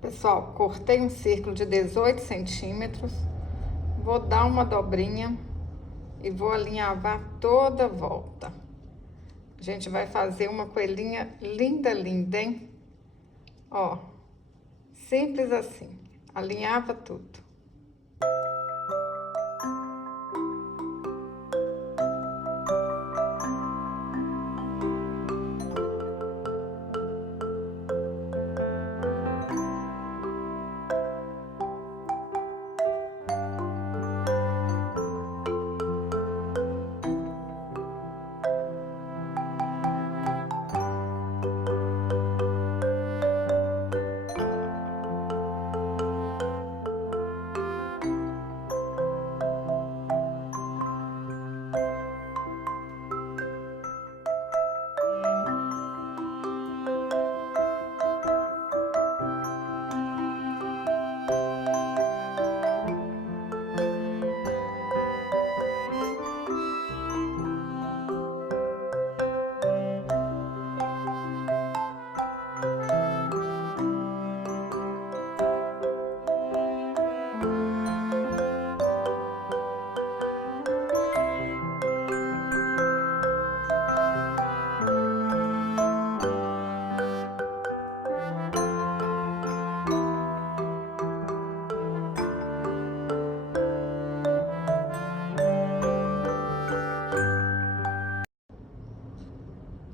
Pessoal, cortei um círculo de 18 centímetros, vou dar uma dobrinha e vou alinhavar toda a volta. A gente vai fazer uma coelhinha linda, linda, hein? Ó, simples assim, alinhava tudo.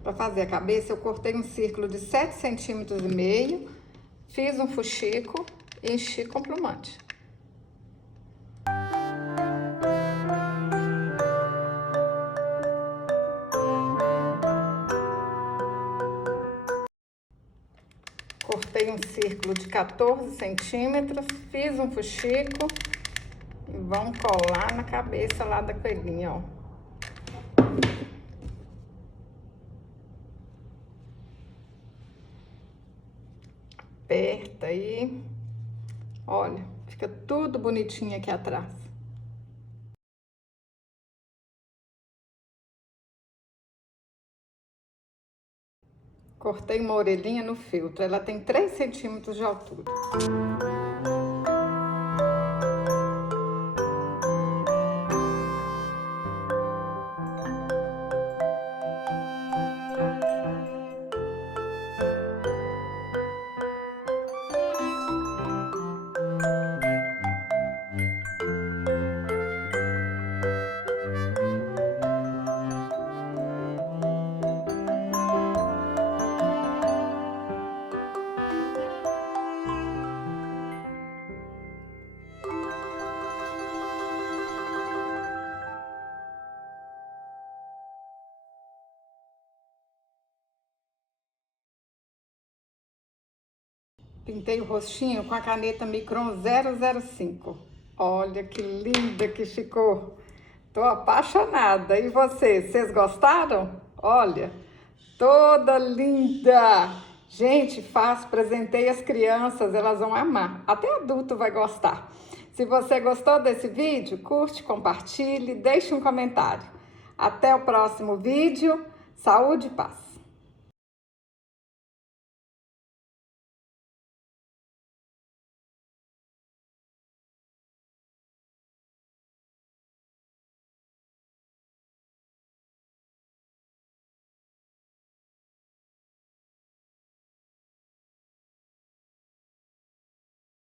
Para fazer a cabeça, eu cortei um círculo de 7,5 centímetros, fiz um fuxico e enchi com plumante. Cortei um círculo de 14 centímetros, fiz um fuxico e vamos colar na cabeça lá da coelhinha, ó. Aperta aí, olha, fica tudo bonitinho aqui atrás. Cortei uma orelhinha no feltro, ela tem 3 centímetros de altura. Pintei o rostinho com a caneta Micron 005. Olha que linda que ficou. Tô apaixonada. E vocês gostaram? Olha, toda linda. Gente, faço, presentei as crianças, elas vão amar. Até adulto vai gostar. Se você gostou desse vídeo, curte, compartilhe, deixe um comentário. Até o próximo vídeo. Saúde e paz.